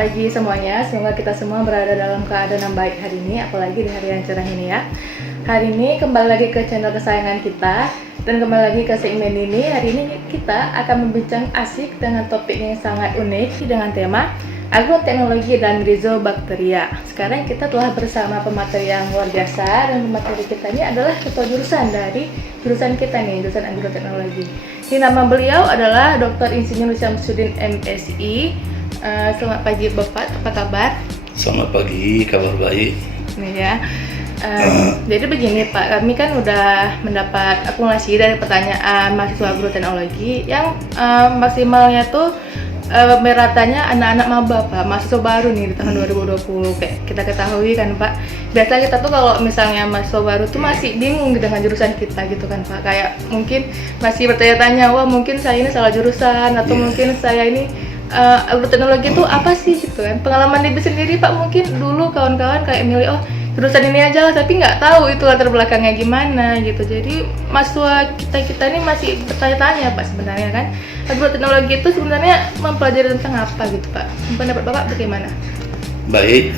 Selamat pagi semuanya, semoga kita semua berada dalam keadaan yang baik hari ini, apalagi di hari yang cerah ini ya. Hari ini kembali lagi ke channel kesayangan kita, dan kembali lagi ke segmen ini. Hari ini kita akan membincang asik dengan topik yang sangat unik dengan tema agroteknologi dan rhizobacteria. Sekarang kita telah bersama pemateri yang luar biasa, dan pemateri kita ini adalah ketua jurusan dari jurusan kita nih, jurusan agroteknologi. Ini nama beliau adalah Dr. Insinyur Syamsuddin MSI. Selamat pagi Bapak, apa kabar? Selamat pagi, kabar baik. Nih ya. Jadi begini Pak, kami kan udah mendapat akumulasi dari pertanyaan mahasiswa agroteknologi yang maksimalnya tuh meratanya anak-anak maba Pak, mahasiswa baru nih di tahun 2020. Kayak kita ketahui kan Pak, biasa kita tuh kalau misalnya mahasiswa baru tuh masih bingung dengan jurusan kita gitu kan Pak. Kayak mungkin masih bertanya-tanya, wah mungkin saya ini salah jurusan atau mungkin saya ini agroteknologi itu apa sih gitu kan. Pengalaman Debbie sendiri Pak, mungkin dulu kawan-kawan kayak milih jurusan ini aja lah, tapi nggak tahu itu latar belakangnya gimana gitu. Jadi mahasiswa kita ini masih bertanya-tanya Pak, sebenarnya kan agroteknologi itu sebenarnya mempelajari tentang apa gitu Pak. Pendapat Bapak bagaimana? Baik,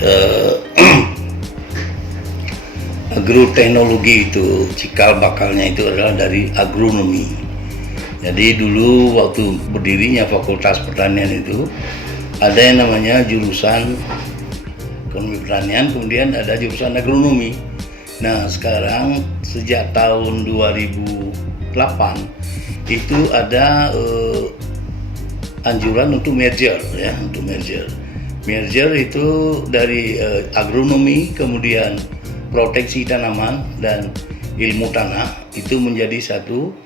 agroteknologi itu cikal bakalnya itu adalah dari agronomi. Jadi dulu waktu berdirinya Fakultas Pertanian itu ada yang namanya jurusan ekonomi pertanian, kemudian ada jurusan agronomi. Nah sekarang sejak tahun 2008 itu ada anjuran untuk merger ya, untuk merger. Merger itu dari agronomi, kemudian proteksi tanaman dan ilmu tanah itu menjadi satu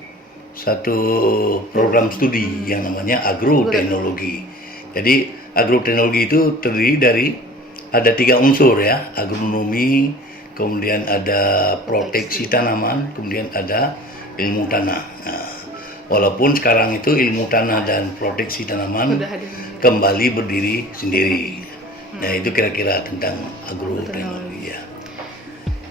program studi yang namanya agroteknologi. Jadi agroteknologi itu terdiri dari ada 3 unsur ya, agronomi, kemudian ada proteksi tanaman, kemudian ada ilmu tanah. Nah, walaupun sekarang itu ilmu tanah dan proteksi tanaman kembali berdiri sendiri. Nah itu kira-kira tentang agroteknologi ya.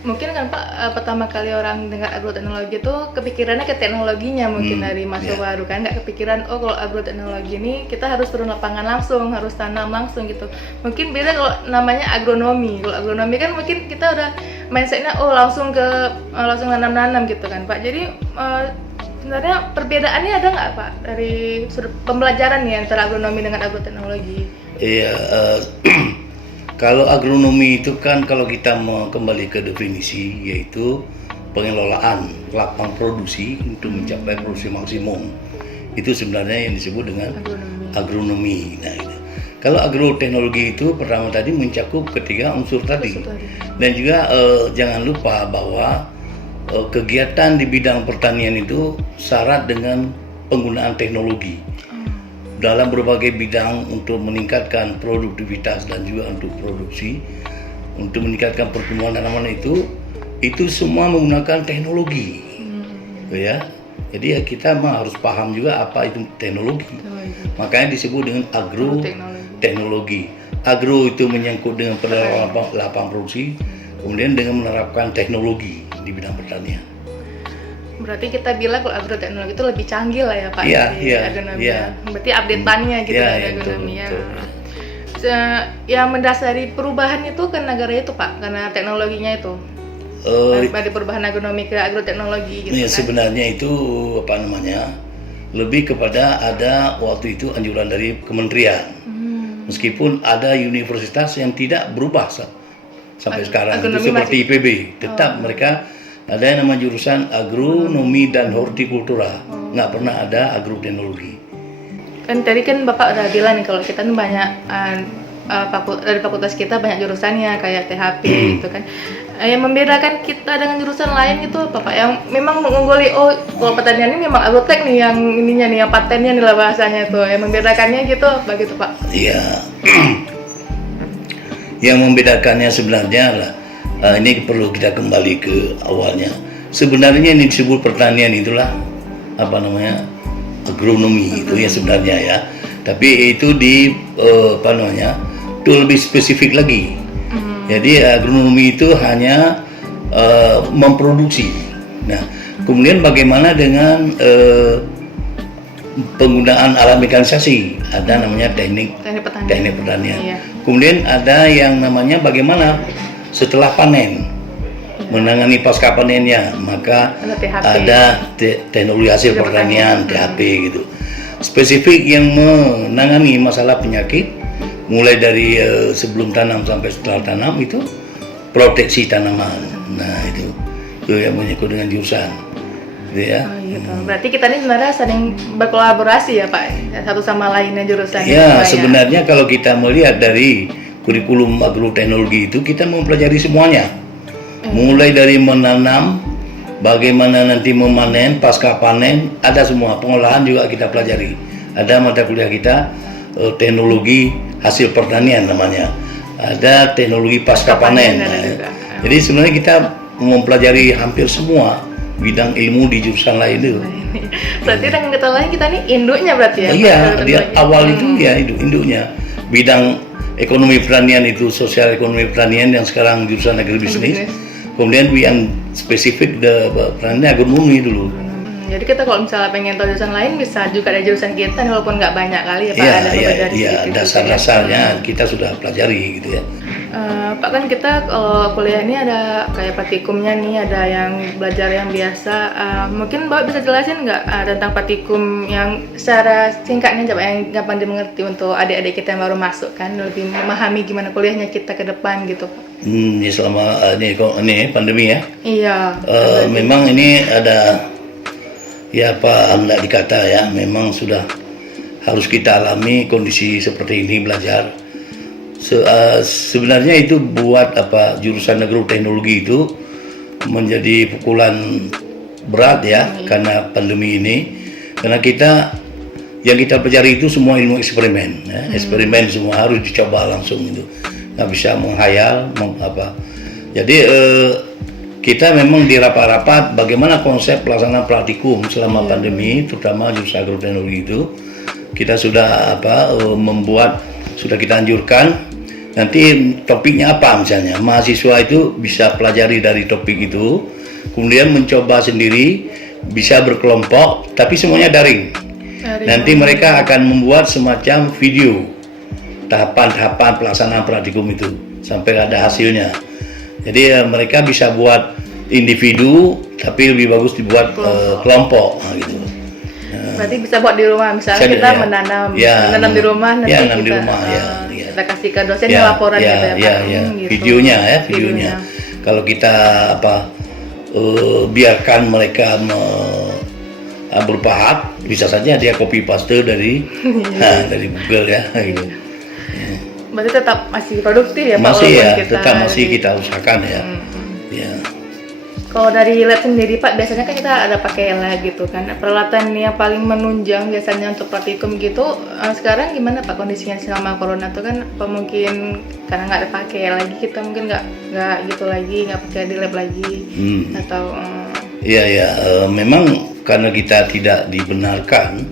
Mungkin kan Pak, pertama kali orang dengar agroteknologi itu kepikirannya ke teknologinya mungkin dari mahasiswa baru kan, nggak kepikiran kalau agroteknologi ini kita harus turun lapangan langsung, harus tanam langsung gitu. Mungkin beda kalau namanya agronomi. Kalau agronomi kan mungkin kita udah mindsetnya langsung nanam-nanam gitu kan Pak. Jadi sebenarnya perbedaannya ada nggak Pak dari sudut pembelajaran nih antara agronomi dengan agroteknologi? Iya. Kalau agronomi itu kan kalau kita mau kembali ke definisi yaitu pengelolaan lapang produksi untuk mencapai produksi maksimum. Itu sebenarnya yang disebut dengan agronomi. Nah, itu. Kalau agroteknologi itu pertama tadi mencakup ketiga unsur tadi. Dan juga jangan lupa bahwa kegiatan di bidang pertanian itu syarat dengan penggunaan teknologi dalam berbagai bidang untuk meningkatkan produktivitas dan juga untuk produksi, untuk meningkatkan pertumbuhan tanaman itu semua menggunakan teknologi, ya. Jadi ya kita harus paham juga apa itu teknologi. Makanya disebut dengan agroteknologi. Agro itu menyangkut dengan lapang produksi, kemudian dengan menerapkan teknologi di bidang pertanian. Berarti kita bilang kalau agroteknologi itu lebih canggih lah ya Pak, agronomi. Berarti update-annya gitu agronomi ya. Yang mendasari perubahan itu ke negara itu Pak, karena teknologinya itu. Dari perubahan agronomi ke agroteknologi gitu ya, kan. Sebenarnya itu lebih kepada ada waktu itu anjuran dari kementerian. Meskipun ada universitas yang tidak berubah sampai sekarang itu seperti IPB, tetap mereka ada yang nama jurusan agronomi dan hortikultura, nggak pernah ada agroteknologi. Kan tadi kan Bapak udah bilang nih kalau kita tuh banyak dari fakultas kita banyak jurusannya kayak THP gitu kan. Yang membedakan kita dengan jurusan lain itu apa Pak? Yang memang mengungguli kalau pertanian ini memang agrotek nih yang ininya nih, yang patennya nih lah bahasanya tuh. Yang membedakannya gitu apa gitu Pak? Iya. Yang membedakannya sebenarnya lah. Ini perlu kita kembali ke awalnya. Sebenarnya ini disebut pertanian itulah agronomi itu ya sebenarnya ya. Tapi itu itu lebih spesifik lagi. Jadi agronomi itu hanya memproduksi. Nah, kemudian bagaimana dengan penggunaan alat mekanisasi, ada namanya teknik pertanian. Iya. Kemudian ada yang namanya bagaimana setelah panen, menangani pasca panennya, maka Ada THP. ada teknologi hasil pertanian, THP gitu. Spesifik yang menangani masalah penyakit, mulai dari sebelum tanam sampai setelah tanam itu proteksi tanaman. Nah itu yang menyangkut dengan jurusan. Gitu ya. Oh, gitu. Berarti kita ini sebenarnya saling berkolaborasi ya Pak, satu sama lainnya jurusan. Ya, sebenarnya kalau kita melihat dari kurikulum agroteknologi itu kita mempelajari semuanya. Mulai dari menanam, bagaimana nanti memanen, pasca panen, ada semua. Pengolahan juga kita pelajari. Ada mata kuliah kita teknologi hasil pertanian namanya. Ada teknologi pasca panen. Jadi sebenarnya kita mempelajari hampir semua bidang ilmu di jurusan lain itu. Berarti dengan kata lain kita nih induknya berarti ya? Iya, dia awal itu ya induknya. Bidang ekonomi pertanian itu sosial ekonomi pertanian yang sekarang jurusan agribisnis. Kemudian yang spesifik pertanian agronomi dulu. Jadi kita kalau misalnya pengen tahu jurusan lain bisa juga ada jurusan kita walaupun nggak banyak kali ya Pak. Iya, dasar-dasarnya kita sudah pelajari gitu ya. Pak kan kita kalau kuliah ini ada kayak praktikumnya nih, ada yang belajar yang biasa. Mungkin Bapak bisa jelasin nggak tentang praktikum yang secara singkatnya Pak, yang gampang dimengerti untuk adik-adik kita yang baru masuk kan, lebih memahami gimana kuliahnya kita ke depan gitu Pak. Ya selama ini pandemi ya. Iya. Memang ini ada ya apa hendak dikata ya, memang sudah harus kita alami kondisi seperti ini belajar. Sebenarnya itu buat apa jurusan agroteknologi itu menjadi pukulan berat ya karena pandemi ini, karena yang kita pelajari itu semua ilmu eksperimen ya. Eksperimen semua harus dicoba langsung itu, nggak bisa menghayal apa. Jadi kita memang di rapat-rapat bagaimana konsep pelaksanaan praktikum selama pandemi, terutama jurusan agroteknologi itu kita sudah sudah kita anjurkan. Nanti topiknya apa misalnya, mahasiswa itu bisa pelajari dari topik itu, kemudian mencoba sendiri, bisa berkelompok, tapi semuanya daring. Nanti mereka akan membuat semacam video tahapan-tahapan pelaksanaan praktikum itu sampai ada hasilnya. Jadi mereka bisa buat individu, tapi lebih bagus dibuat kelompok gitu. Berarti bisa buat di rumah, misalnya kita menanam di rumah, nanti kita kasih ke dosen laporan gitu ya Pak. Gitu. Videonya. Kalau kita biarkan mereka berupa hak, bisa saja dia copy paste dari Google ya. Gitu. Berarti tetap masih produktif ya Pak? Masih kita usahakan ya. Ya. Kalau dari lab sendiri Pak, biasanya kan kita ada pakai lab gitu kan. Peralatan yang paling menunjang biasanya untuk praktikum gitu, sekarang gimana Pak kondisinya selama corona tuh kan? Apa mungkin karena nggak ada pakai lagi, kita mungkin nggak gitu lagi, nggak pakai di lab lagi atau? Iya, memang karena kita tidak dibenarkan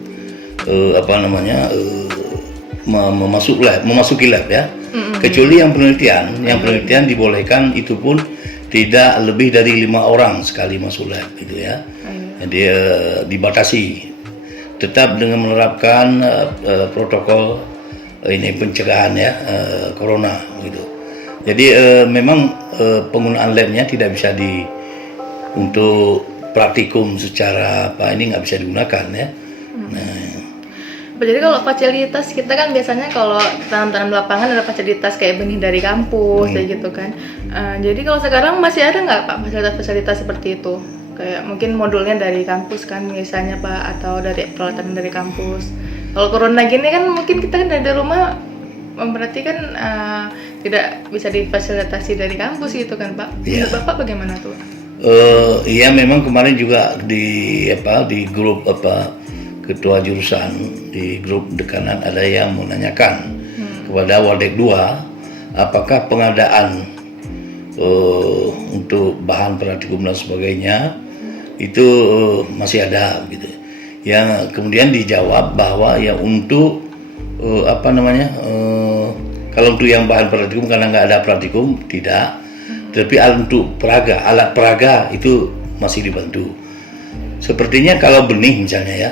memasuki lab ya. Kecuali yang penelitian dibolehkan, itu pun tidak lebih dari 5 orang sekali masuk lab gitu ya. Jadi dibatasi, tetap dengan menerapkan protokol pencegahan ya corona gitu. Jadi memang penggunaan labnya tidak bisa untuk praktikum secara nggak bisa digunakan ya. Jadi kalau fasilitas kita kan biasanya kalau tanam-tanam lapangan ada fasilitas kayak benih dari kampus kayak gitu kan. Jadi kalau sekarang masih ada nggak Pak fasilitas-fasilitas seperti itu? Kayak mungkin modulnya dari kampus kan misalnya Pak, atau dari peralatan dari kampus. Kalau corona gini kan mungkin kita kan dari rumah, berarti kan tidak bisa difasilitasi dari kampus gitu kan Pak. Menurut Bapak bagaimana tuh? Iya memang kemarin juga di grup ketua jurusan, di grup dekanan ada yang menanyakan kepada Waldek 2 apakah pengadaan untuk bahan praktikum dan sebagainya itu masih ada gitu. Yang kemudian dijawab bahwa ya untuk kalau untuk yang bahan praktikum karena nggak ada praktikum tidak, tapi untuk alat peraga itu masih dibantu. Sepertinya kalau benih misalnya ya,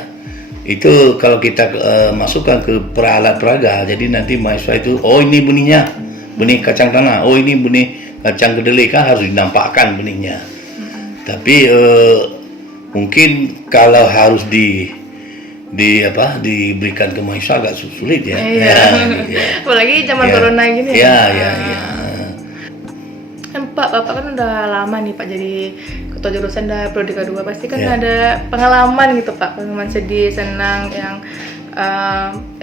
itu kalau kita masukkan ke peralat peraga, jadi nanti mahasiswa itu, oh ini benihnya, benih kacang tanah, oh ini benih kacang kedelai, kan harus dinampakkan benihnya. Tapi mungkin kalau harus diberikan ke mahasiswa agak sulit ya. Iya. Apalagi zaman corona gini ya. Kan Bapak kan udah lama nih Pak jadi ketua jurusan dah prodi kedua, pasti kan ada pengalaman gitu Pak, pengalaman sedih, senang yang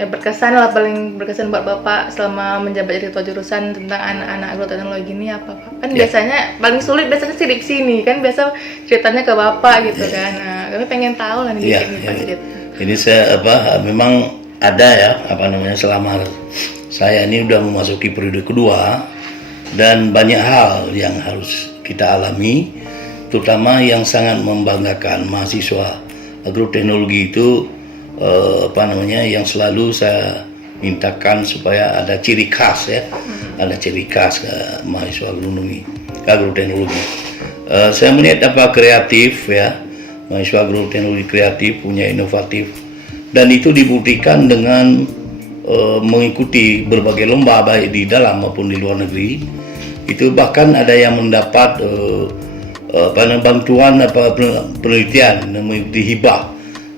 berkesan lah, paling berkesan buat Bapak selama menjabat jadi ketua jurusan tentang anak-anak agroteknologi ini apa Pak? Kan biasanya paling sulit biasanya skripsi nih, kan biasa ceritanya ke Bapak gitu kan. Nah, kami pengen tahu lah nih Pak cerita. Ini saya memang ada ya selama saya ini udah memasuki periode kedua, dan banyak hal yang harus kita alami, terutama yang sangat membanggakan mahasiswa agroteknologi itu yang selalu saya mintakan supaya ada ciri khas ya, ada ciri khas mahasiswa agroteknologi. Saya melihat kreatif ya. Mahasiswa agroteknologi kreatif, punya inovatif, dan itu dibuktikan dengan mengikuti berbagai lomba baik di dalam maupun di luar negeri. Itu bahkan ada yang mendapat bantuan penelitian mengikuti hibah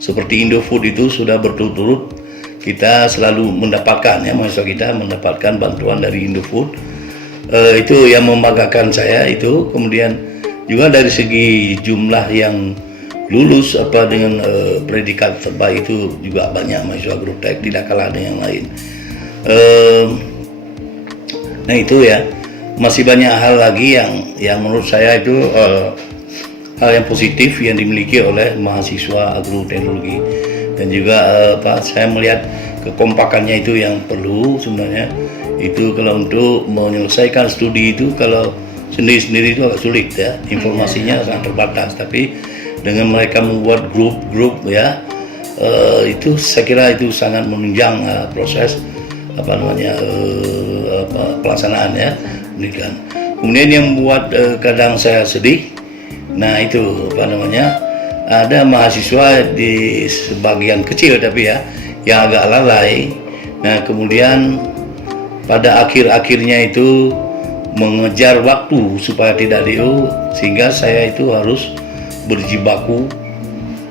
seperti Indofood. Itu sudah berturut-turut kita selalu mendapatkan ya, mahasiswa kita mendapatkan bantuan dari Indofood. Itu yang membanggakan saya itu. Kemudian juga dari segi jumlah yang lulus dengan predikat terbaik itu juga banyak mahasiswa agrotek, tidak kalah dengan yang lain. Nah itu ya, masih banyak hal lagi yang menurut saya itu hal yang positif yang dimiliki oleh mahasiswa agroteknologi, dan juga saya melihat kekompakannya itu yang perlu sebenarnya. Itu kalau untuk menyelesaikan studi itu kalau sendiri-sendiri itu agak sulit ya, informasinya sangat terbatas. Tapi dengan mereka membuat grup-grup ya, itu saya kira itu sangat menunjang proses pelaksanaan ya pendidikan. Kemudian yang membuat kadang saya sedih, nah itu ada mahasiswa di sebagian kecil tapi ya yang agak lalai. Nah kemudian pada akhir-akhirnya itu mengejar waktu supaya tidak DO, sehingga saya itu harus berjibaku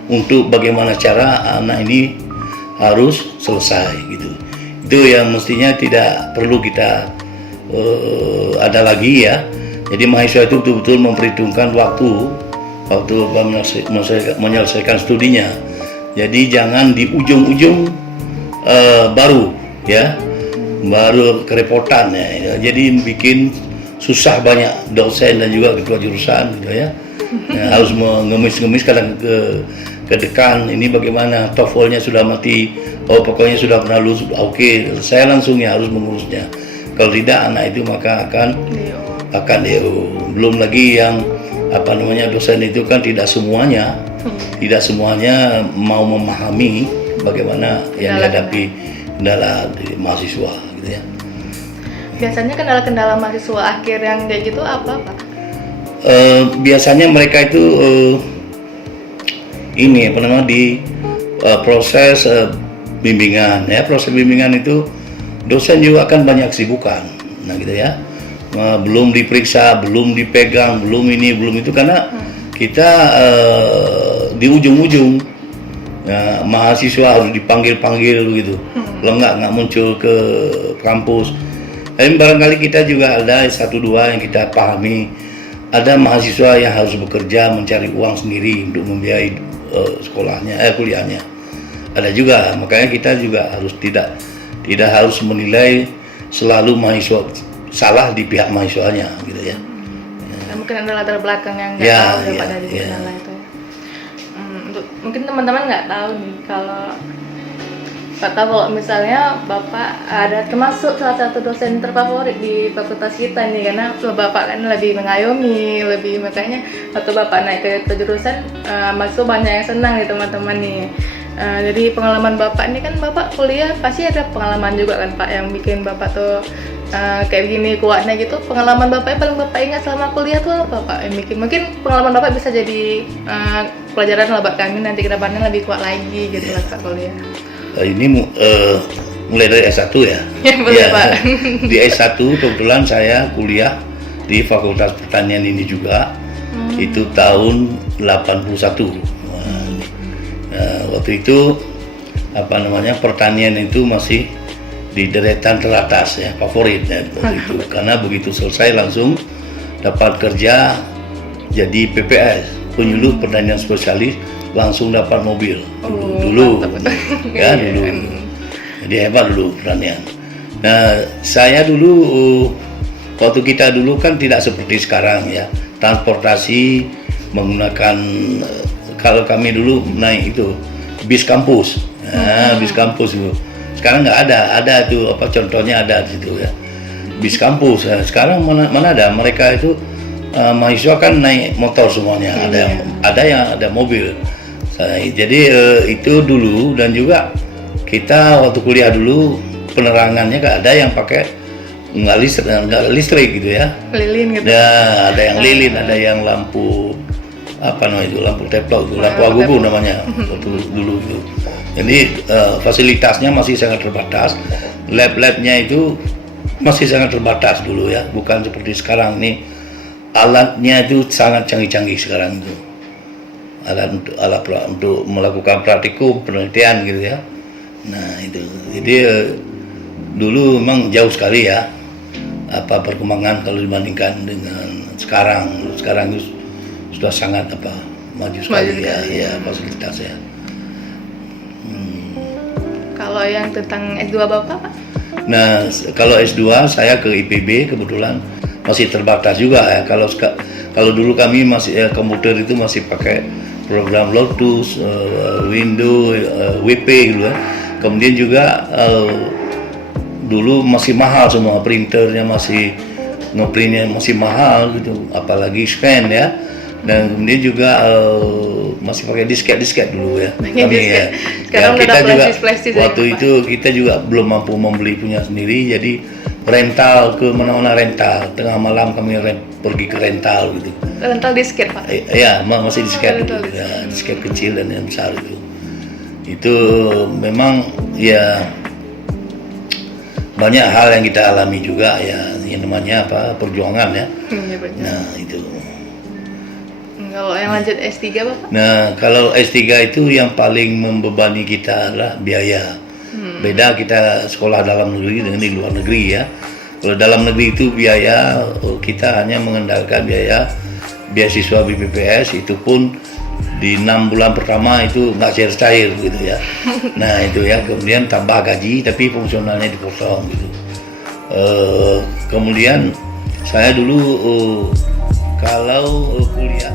untuk bagaimana cara anak ini harus selesai gitu. Itu yang mestinya tidak perlu kita ada lagi ya. Jadi mahasiswa itu betul-betul memperhitungkan waktu menyelesaikan studinya. Jadi jangan di ujung-ujung baru kerepotan ya. Jadi bikin susah banyak dosen dan juga ketua jurusan gitu ya. Harus mengemis-ngemis kadang ke dekan, ini bagaimana TOEFL-nya sudah mati, oh pokoknya sudah pernah lulus, oke, saya langsung ya harus mengurusnya. Kalau tidak anak itu maka akan DO. Belum lagi yang dosen itu kan tidak semuanya mau memahami bagaimana yang dihadapi kendala di mahasiswa gitu ya. Biasanya kendala-kendala mahasiswa akhir yang kayak gitu apa Pak? Biasanya mereka itu proses bimbingan ya. Proses bimbingan itu dosen juga akan banyak kesibukan, nah gitu ya. Belum diperiksa, belum dipegang, belum itu karena kita di ujung-ujung mahasiswa harus dipanggil gitu. Kalau nggak muncul ke kampus. Tapi barangkali kita juga ada 1-2 yang kita pahami. Ada mahasiswa yang harus bekerja mencari uang sendiri untuk membiayai kuliahnya. Ada juga, makanya kita juga harus tidak harus menilai selalu mahasiswa salah di pihak mahasiswanya gitu ya. Mungkin ada latar belakang yang nggak tahu ya Pak dari kendala itu. Mungkin teman-teman nggak tahu nih kalau misalnya Bapak ada termasuk salah satu dosen terfavorit di fakultas kita nih, karena Bapak kan lebih mengayomi, makanya waktu Bapak naik ke jurusan mahasiswa banyak yang senang nih teman-teman nih. Jadi pengalaman Bapak ini kan Bapak kuliah pasti ada pengalaman juga kan Pak yang bikin Bapak tuh kayak begini kuatnya gitu. Pengalaman Bapak yang paling Bapak ingat selama kuliah tuh apa Pak? Yang bikin mungkin pengalaman Bapak bisa jadi pelajaran lah buat kami nanti ke depannya lebih kuat lagi gitu lah Pak kuliah. Ini mulai dari S1 ya? Ya, boleh, Pak. Di S1 kebetulan saya kuliah di Fakultas Pertanian ini juga. Itu tahun 81. Waktu itu pertanian itu masih di deretan teratas ya, favorit ya waktu itu. Karena begitu selesai langsung dapat kerja jadi PPS, penyuluh pertanian spesialis, langsung dapat mobil dulu ya dulu. Jadi hebat dulu pertanian. Nah, saya dulu waktu kita dulu kan tidak seperti sekarang ya. Transportasi menggunakan kalau kami dulu naik itu bis kampus. Nah, bis kampus itu. Sekarang nggak ada tuh contohnya ada di situ ya. Bis kampus. Nah, sekarang mana ada, mereka itu mahasiswa kan naik motor semuanya, ada yang ada mobil. Jadi itu dulu, dan juga kita waktu kuliah dulu penerangannya nggak ada yang pakai nggak listrik gitu ya. Lilin gitu. Ada yang lilin, ada yang lampu lampu teplok, lampu agogo namanya waktu dulu itu. Jadi fasilitasnya masih sangat terbatas, lab-labnya itu masih sangat terbatas dulu ya, bukan seperti sekarang nih. Alatnya itu sangat canggih-canggih sekarang itu. Alat untuk melakukan praktikum, penelitian gitu ya. Nah itu, jadi dulu memang jauh sekali ya perkembangan kalau dibandingkan dengan sekarang. Sekarang itu sudah sangat maju sekali ya fasilitasnya. Kalau yang tentang S2 Bapak Pak? Nah, kalau S2 saya ke IPB kebetulan masih terbatas juga ya. Kalau dulu kami masih komputer itu masih pakai program Lotus, Windows, WP gitu ya. Kemudian juga dulu masih mahal semua, printernya masih ngeprintnya masih mahal gitu, apalagi scan ya. Dan kemudian juga masih pakai disket dulu ya. Kami ya. Sekarang kita udah juga flashdisk waktu itu kita juga belum mampu membeli punya sendiri, jadi rental ke mana-mana rental. Tengah malam kami pergi ke rental gitu. Rental disket Pak? Iya, masih disket dulu. Ya, disket kecil dan yang besar itu. Itu memang ya banyak hal yang kita alami juga ya, yang namanya perjuangan ya. Nah itu. Kalau yang lanjut S3 Bapak? Nah kalau S3 itu yang paling membebani kita adalah biaya. Beda kita sekolah dalam negeri dengan di luar negeri ya. Kalau dalam negeri itu biaya kita hanya mengandalkan biaya beasiswa BPPS, itu pun di 6 bulan pertama itu nggak cair gitu ya. Nah itu ya, kemudian tambah gaji tapi fungsionalnya dipotong gitu. Kemudian saya dulu kalau kuliah